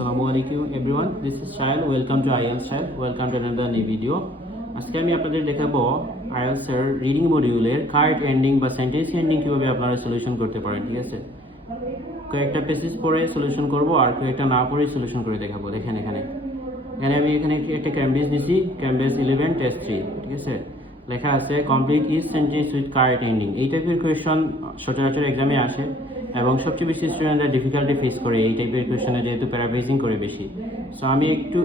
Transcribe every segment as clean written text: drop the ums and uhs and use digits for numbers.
Assalamualaikum everyone, this is Shahil. Welcome to IELTS Shahil. Welcome to another new video. আজকে আমি আপনাদের দেখাবো IELTS এর রিডিং মডিউলের কার্ড এন্ডিং বা সেন্টেন্স এন্ডিং কিভাবে আপনারা সলিউশন করতে পারেন, ঠিক আছে? কয়েকটা পেজেস পড়ে সলিউশন করব আর কয়েকটা না পড়ে সলিউশন করে দেখাবো। দেখেন এখানে আমি একটা ক্যাম্ব্রিজ নিছি, ক্যাম্ব্রিজ 11 টেস্ট 3, ঠিক আছে? লেখা আছে complete each sentence with correct ending. এই টাইপের কোয়েশ্চন সচরাচর এক্সামে আসে এবং সবচেয়ে বেশি স্টুডেন্টরা ডিফিকাল্টি ফেস করে এই টাইপের কোয়েশ্চনে, যেহেতু প্যারাফ্রেজিং করে বেশি। সো আমি একটু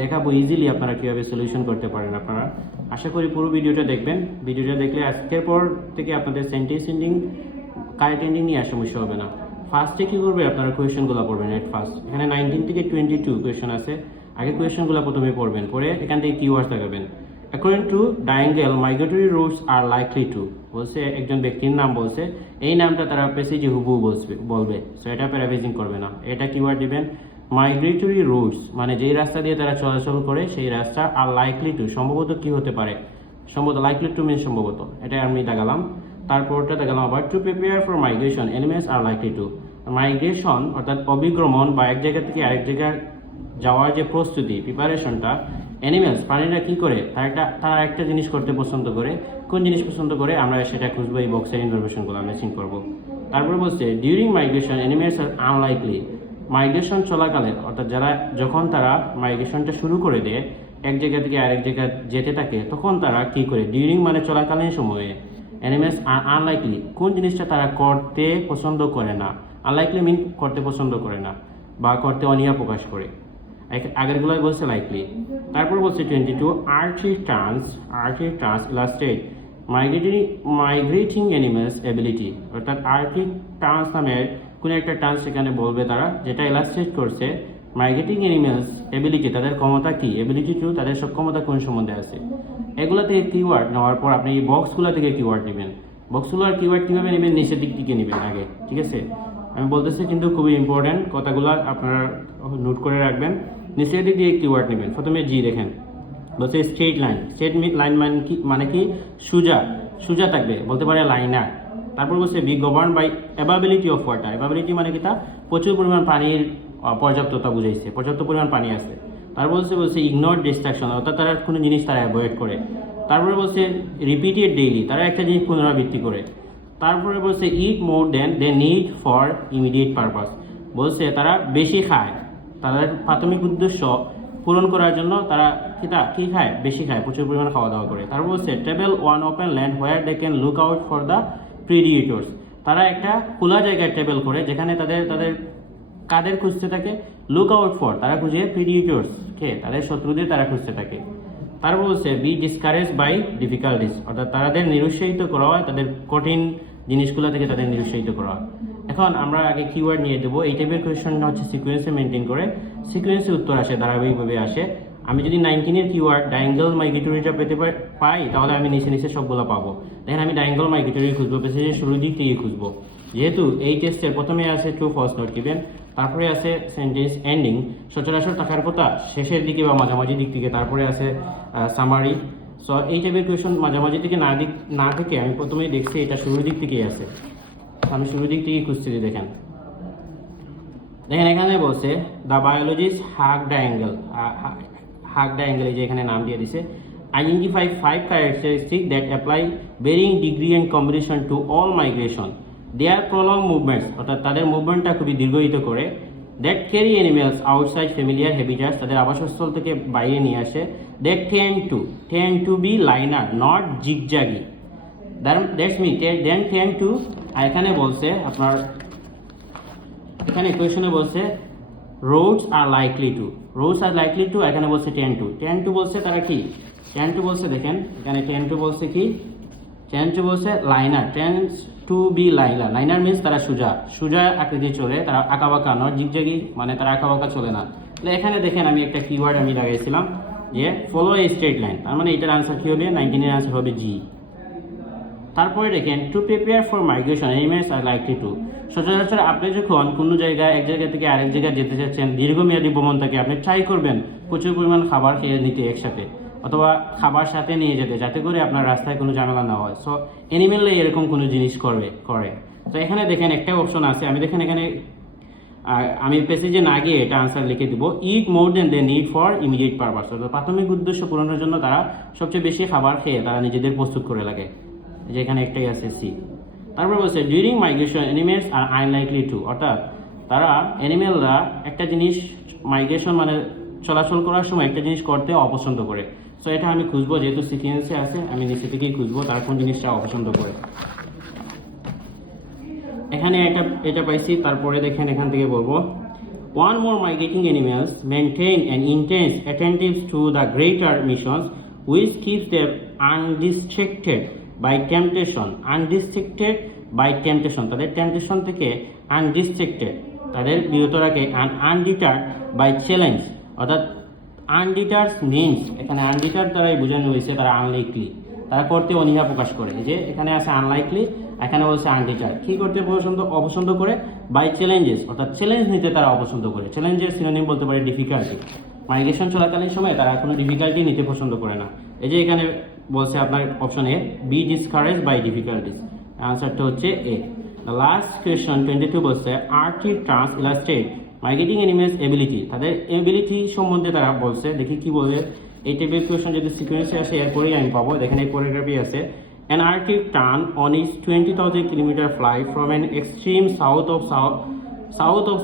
দেখাবো ইজিলি আপনারা কীভাবে সলিউশন করতে পারেন। আপনারা আশা করি পুরো ভিডিওটা দেখবেন। ভিডিওটা দেখলে আজকের পর থেকে আপনাদের সেন্টেন্স এন্ডিং কারেক্ট এন্ডিং নিয়ে আর সমস্যা হবে না। ফার্স্টে কী করবে, আপনারা কোয়েশ্চনগুলো পড়বেন। এট ফার্স্ট এখানে 19 থেকে 22 কোয়েশ্চন আছে। আগে কোয়েশ্চনগুলো প্রথমে পড়বেন, পরে এখান থেকে কিওয়ার্ডস লাগাবেন। According to Dingle migratory routes are likely to, বলছে একজন ব্যক্তির নাম বলছে, এই নামটা তারা প্যাসেজে হুবহু বলবে। সো এটা প্যারাফ্রেজিং করবে না। এটা কিওয়ার্ড দিবেন মাইগ্রেটরি রুটস, মানে যেই রাস্তা দিয়ে তারা চলাচল করে সেই রাস্তা, আর লাইকলি টু সম্ভবত কি হতে পারে, সম্ভবত লাইকলি টু মিন সম্ভবত, এটা আমি দেখালাম। তারপরটা দেখালাম আবার to prepare for migration animals R likely two. Migration অর্থাৎ অভিগমন বা এক জায়গা থেকে আরেক জায়গায় যাওয়ার যে প্রস্তুতি, প্রিপারেশনটা, অ্যানিমেলস প্রাণীরা কী করে, তারা একটা জিনিস করতে পছন্দ করে। কোন জিনিস পছন্দ করে আমরা সেটা খুঁজবো, এই বক্সের ইনফরমেশনগুলো ম্যাচিং করবো। তারপরে বলছে ডিউরিং মাইগ্রেশন অ্যানিমেলস আর আনলাইকলি। মাইগ্রেশন চলাকালে অর্থাৎ যখন তারা মাইগ্রেশনটা শুরু করে দেয়, এক জায়গা থেকে আরেক জায়গা যেতে থাকে, তখন তারা কী করে, ডিউরিং মানে চলাকালীন সময়ে, অ্যানিমেলস আর আনলাইকলি কোন জিনিসটা তারা করতে পছন্দ করে না। আনলাইকলি মিন করতে পছন্দ করে না বা করতে অনীহা প্রকাশ করে। আগেরগুলোই বলছে লাইকলি। তারপর বলছে 22 আর্থিক trans illustrate migrating animals ability. অর্থাৎ আর্থিক ট্রান্স নামের কোনো একটা ট্রান্স সেখানে বলবে তারা, যেটা ইলাস্ট্রেট করছে মাইগ্রেটিং অ্যানিমেলস এবিলিটি, তাদের ক্ষমতা কি, এবিলিটি টু, তাদের সক্ষমতা কোন সম্বন্ধে আছে। এগুলো থেকে কিওয়ার্ড নেওয়ার পর আপনি এই বক্সগুলো থেকে কিওয়ার্ড নেবেন। বক্সগুলোর কিওয়ার্ড কীভাবে নেবেন, নিচের দিক থেকে নেবেন আগে, ঠিক আছে? আমি বলতেছি কিন্তু খুবই ইম্পর্ট্যান্ট কথাগুলো আপনারা নোট করে রাখবেন। নিচের দিক দিয়ে কিওয়ার্ড নেবেন। প্রথমে জি দেখেন, বলছে স্ট্রেট লাইন। স্ট্রেট লাইন মানে কি সোজা থাকবে, বলতে পারে লাইনার। তারপর বলছে be govern by availability of water. Availability মানে কি, তা প্রচুর পরিমাণ পানির পর্যাপ্ততা বুঝাইছে, পর্যাপ্ত পরিমাণ পানি আছে। তারপর বলছে ইগনোর ডিস্ট্রাকশন, অর্থাৎ তারা কোনো জিনিস তারা অ্যাভয়েড করে। তারপরে বলছে রিপিটেড ডেইলি, তারা একটা জিনিস পুনরাবৃত্তি করে। তারপরে বলছে eat more than they need for immediate purpose, বলছে তারা বেশি খায়, তাদের প্রাথমিক উদ্দেশ্য পূরণ করার জন্য তারা কি খায়, বেশি খায়, প্রচুর পরিমাণে খাওয়া দাওয়া করে। তারপর বলছে travel one open land where they can look out for the predators. তারা একটা খোলা জায়গায় ট্রাভেল করে, যেখানে তাদের কাদের খুঁজতে থাকে, লুক আউট ফর, তারা খুঁজে প্রিডিয়েটর্স কে, তাদের শত্রুদের তারা খুঁজতে থাকে। তারপর বলছে বি ডিসকারেজ বাই ডিফিকাল্টিস, অর্থাৎ তাদের নিরুৎসাহিত করা হয়, তাদের কঠিন জিনিসগুলো থেকে তাদের নিরুৎসাহিত করা হয়। এখন আমরা আগে কিওয়ার্ড নিয়ে দেবো। এই টাইপের কোয়েশ্চনটা হচ্ছে সিকোয়েন্সে মেনটেন করে, সিকোয়েন্সে উত্তর আসে, ধারাবাহিকভাবে আসে। আমি যদি 19-এর কিওয়ার্ড ডায়াঙ্গেল মাইগ্রেটরিটা পাই, তাহলে আমি নিচে সবগুলো পাবো। দেখেন আমি ডায়াঙ্গেল মাইগ্রেটরি খুঁজবো, পেসেজের শুরুর দিক থেকে খুঁজবো। যেহেতু এই টেস্টের প্রথমে আছে ট্রু ফলস নোট দিবেন, তারপরে আছে সেন্টেন্স এন্ডিং, সচরাচর থাকার কথা শেষের দিকে বা মাঝামাঝি দিক থেকে, তারপরে আছে সামারি। সো এই টাইপের কোয়েশন মাঝামাঝি থেকে না থেকে আমি প্রথমেই দেখছি এটা শুরুর দিক থেকেই আছে। আমি শুরুর দিক থেকেই খুঁজছি। দেখেন এখানে বলছে দ্য বায়োলজিস্ট হাগ ডায়াঙ্গেল, এই যে এখানে নাম দিয়ে দিছে। Identify 5 characteristic that apply varying degree and combination to all migration. Their prolong movements, অর্থাৎ তাদের মুভমেন্টটা খুবই দীর্ঘায়িত করে। That carry animals outside familiar habitats, তাদের আবাসস্থল থেকে বাইরে নিয়ে আসে। That tend to be linear not zigzaggy, এখানে বলছে আপনার, এখানে কোয়েশনে বলছে রোডস আর লাইকলি টু, এখানে বলছে 10 বলছে তারা কি, 10 বলছে, দেখেন এখানে 10 বলছে কি, 10 বলছে linear, tends to be linear means তারা সোজা আকৃতি চলে, তারা আঁকাবাঁকা, নট জিগজাগি মানে তারা আঁকাবাঁকা চলে না। এখানে দেখেন আমি একটা কিওয়ার্ড আমি লাগাইছিলাম যে ফলো এ স্ট্রেট লাইন, তার মানে এটার আনসার কি হবে, 19-এর আনসার হবে জি। তারপরে দেখেন to prepare for migration animals R likely two. সচরাচর আপনি যখন কোনো জায়গায় এক জায়গা থেকে আরেক জায়গায় যেতে চাচ্ছেন, দীর্ঘমেয়াদী ভ্রমণ থাকে, আপনি ট্রাই করবেন প্রচুর পরিমাণ খাবার খেয়ে নিতে একসাথে, অথবা খাবার সাথে নিয়ে যেতে, যাতে করে আপনার রাস্তায় কোনো ঝামেলা না হয়। সো অ্যানিমেলরা এরকম কোনো জিনিস করে। তো এখানে দেখেন একটা অপশন আছে, আমি দেখেন এখানে আমি প্যাসেজে না গিয়ে এটা আনসার লিখে দিব, eat more than they need for immediate purpose, অর্থাৎ প্রাথমিক উদ্দেশ্য পূরণের জন্য তারা সবচেয়ে বেশি খাবার খেয়ে তারা নিজেদের প্রস্তুত করে লাগে, যেখানে একটাই আছে সি। তারপর বলছে during migration animals R unlikely to, অর্থাৎ তারা অ্যানিমেলরা একটা জিনিস মাইগ্রেশন মানে চলাচল করার সময় একটা জিনিস করতে অপছন্দ করে। সো এটা আমি খুঁজবো, যেহেতু সিকুয়েন্সে আছে আমি নিচে থেকেই খুঁজবো তার কোন জিনিসটা অপছন্দ করে। এখানে এটা পাইছি। তারপরে দেখেন এখান থেকে বলবো one more migrating animals maintain and intense attentives to the greater missions which keeps their undistracted by temptation, তাদের টেম্পটেশন থেকে আনডিস্ট্রাক্টেড, তাদের বিরত রাখে, আনডিটার্ড বাই চ্যালেঞ্জ, অর্থাৎ আনডিটার্স মিনস এখানে আনডিটার দ্বারাই বোঝানো হয়েছে তারা আনলাইকলি, তারা করতে অনীহা প্রকাশ করে। যে এখানে আছে আনলাইকলি, এখানে বলছে আনডিটার, কি করতে অপছন্দ করে, বাই চ্যালেঞ্জেস, অর্থাৎ চ্যালেঞ্জ নিতে তারা অপছন্দ করে। চ্যালেঞ্জের সিনোনিম বলতে পারে ডিফিকাল্টি, মাইগ্রেশন চলাকালীন সময় তারা কোনো ডিফিকাল্টি নিতে পছন্দ করে না। এই যে এখানে বলছে আপনার option A, B discourage by difficulties, আনসারটা হচ্ছে এ। দ্য লাস্ট কোয়েশ্চন 22 বলছে Arctic terns illustrate migrating animals ability, তাদের এবিলিটি সম্বন্ধে তারা বলছে। দেখি কি বলবে, এই টাইপের কোয়েশ্চন যদি সিকোয়েন্সে আসে এরপরেই আমি পাবো। দেখেন এই কোরিওগ্রাফি আছে, an Arctic tern on its 20,000 kilometer flight from an extreme south of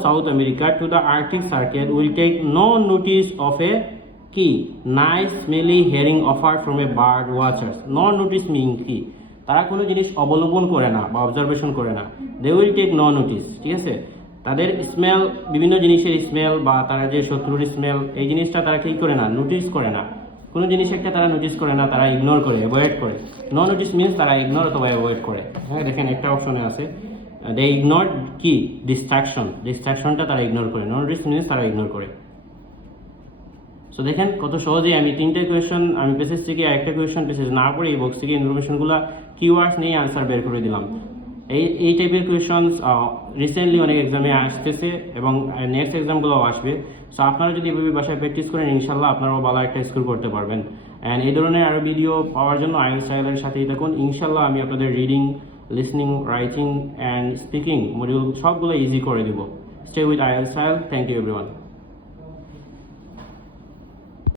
South America to the Arctic Circle will take no notice of a key nice smelly herring offered from a bird watchers. No notice meaning কি, তারা কোনো জিনিস অবলম্বন করে না বা observation করে না, they will take no notice, ঠিক আছে। তাদের স্মেল, বিভিন্ন জিনিসের স্মেল বা তারা যে শত্রুর স্মেল, এই জিনিসটা তারা কি করে না, নোটিস করে না। কোনো জিনিস একটা তারা নোটিস করে না, তারা ইগনোর করে, অ্যাভয়েড করে। নো নোটিস মিনস তারা ইগনোর অথবা অ্যাভয়েড করে। হ্যাঁ দেখেন একটা অপশনে আছে দে ইগনোর কি, ডিস্ট্রাকশনটা তারা ইগনোর করে। নো নোটিস মিনস তারা ইগনোর করে। সো দেখেন কত সহজে আমি তিনটে কোয়েশন, আমি পেসেজ থেকে একটা কোয়েশন পেসেজ না পড়ে এই বক্স থেকে ইনফরমেশনগুলো কিওয়ার্ডস নিয়ে আনসার বের করে দিলাম। এই টাইপের কোয়েশনস রিসেন্টলি অনেক এক্সামে আসতেছে এবং নেক্সট এক্সামগুলোও আসবে। সো আপনারা যদি এভাবে বাসায় প্র্যাকটিস করেন ইনশাল্লাহ আপনারাও ভালো একটা স্কোর করতে পারবেন। অ্যান্ড এই ধরনের আরও ভিডিও পাওয়ার জন্য আইএলটিএস চ্যানেলের সাথেই থাকুন। ইনশাল্লাহ আমি আপনাদের reading, listening, writing and speaking module সবগুলো ইজি করে দেবো। Stay with IELTS channel. Thank you everyone.